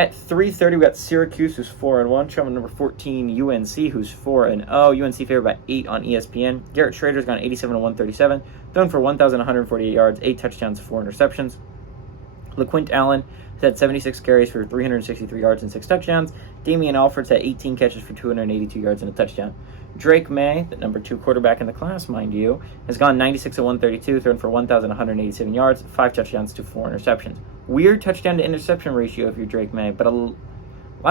At 3:30, we got Syracuse, who's 4-1, traveling number 14, UNC, who's 4-0. UNC favored by 8 on ESPN. Garrett Schrader's gone 87-137, thrown for 1,148 yards, 8 touchdowns, 4 interceptions. LaQuint Allen has had 76 carries for 363 yards and 6 touchdowns. Damian Alford's had 18 catches for 282 yards and a touchdown. Drake May, the number 2 quarterback in the class, mind you, has gone 96-132, thrown for 1,187 yards, 5 touchdowns to 4 interceptions. Weird touchdown to interception ratio if you're Drake May, but a lot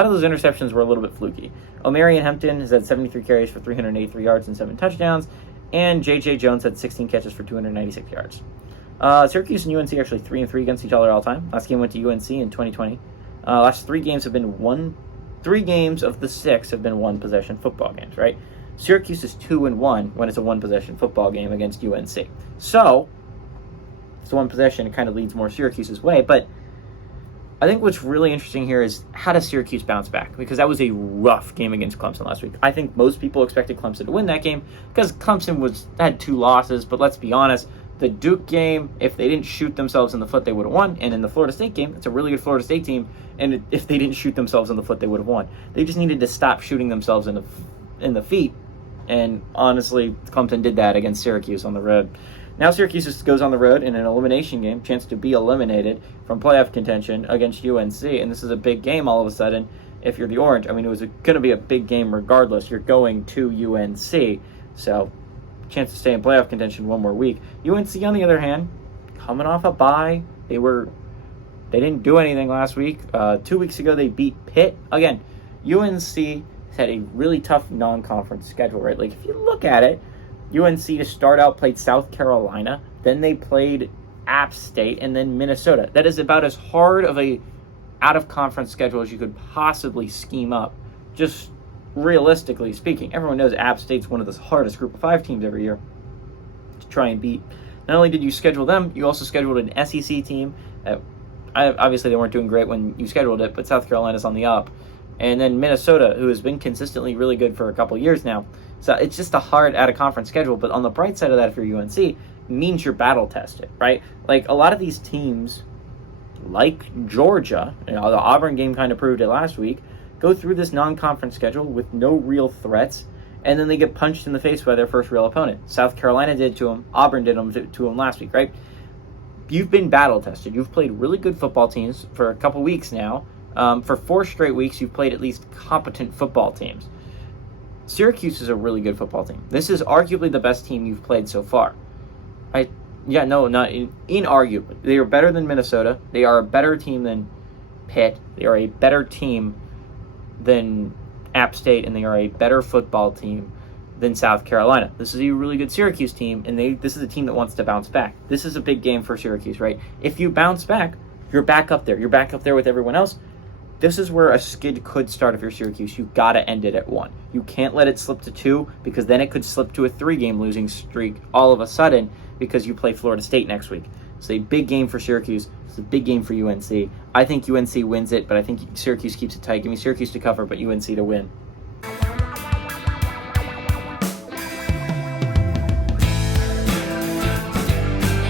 of those interceptions were a little bit fluky. Omarion Hampton has had 73 carries for 383 yards and 7 touchdowns, and J.J. Jones had 16 catches for 296 yards. Syracuse and UNC are actually 3-3 against each other all time. Last game went to UNC in 2020. Last 3 games have been 3 games of the 6 have been 1-possession football games, right? Syracuse is 2-1 when it's a 1-possession football game against UNC. So, it's 1 possession. It kind of leads more Syracuse's way. But I think what's really interesting here is how does Syracuse bounce back? Because that was a rough game against Clemson last week. I think most people expected Clemson to win that game because Clemson had 2 losses. But let's be honest, the Duke game, if they didn't shoot themselves in the foot, they would have won. And in the Florida State game, it's a really good Florida State team. And if they didn't shoot themselves in the foot, they would have won. They just needed to stop shooting themselves in the feet. And honestly, Clemson did that against Syracuse on the road. Now Syracuse goes on the road in an elimination game, chance to be eliminated from playoff contention against UNC. And this is a big game all of a sudden if you're the Orange. I mean, it was going to be a big game regardless. You're going to UNC. So, chance to stay in playoff contention one more week. UNC, on the other hand, coming off a bye. They didn't do anything last week. 2 weeks ago, they beat Pitt. Again, UNC had a really tough non-conference schedule, right? Like, if you look at it, UNC to start out played South Carolina, then they played App State, and then Minnesota. That is about as hard of a out-of-conference schedule as you could possibly scheme up, just realistically speaking. Everyone knows App State's one of the hardest Group of 5 teams every year to try and beat. Not only did you schedule them, you also scheduled an SEC team. Obviously, they weren't doing great when you scheduled it, but South Carolina's on the up. And then Minnesota, who has been consistently really good for a couple years now. So it's just a hard out-of-conference schedule. But on the bright side of that, if you're UNC, it means you're battle-tested, right? Like, a lot of these teams, like Georgia, the Auburn game kind of proved it last week, go through this non-conference schedule with no real threats, and then they get punched in the face by their first real opponent. South Carolina did to them. Auburn did to them last week, right? You've been battle-tested. You've played really good football teams for a couple weeks now. For 4 straight weeks, you've played at least competent football teams. Syracuse is a really good football team. This is arguably the best team you've played so far. Inarguably. They are better than Minnesota. They are a better team than Pitt. They are a better team than App State, and they are a better football team than South Carolina. This is a really good Syracuse team, and this is a team that wants to bounce back. This is a big game for Syracuse, right? If you bounce back, you're back up there. You're back up there with everyone else. This is where a skid could start if you're Syracuse. You got to end it at 1. You can't let it slip to 2 because then it could slip to a 3-game losing streak all of a sudden because you play Florida State next week. It's a big game for Syracuse. It's a big game for UNC. I think UNC wins it, but I think Syracuse keeps it tight. Give me Syracuse to cover, but UNC to win.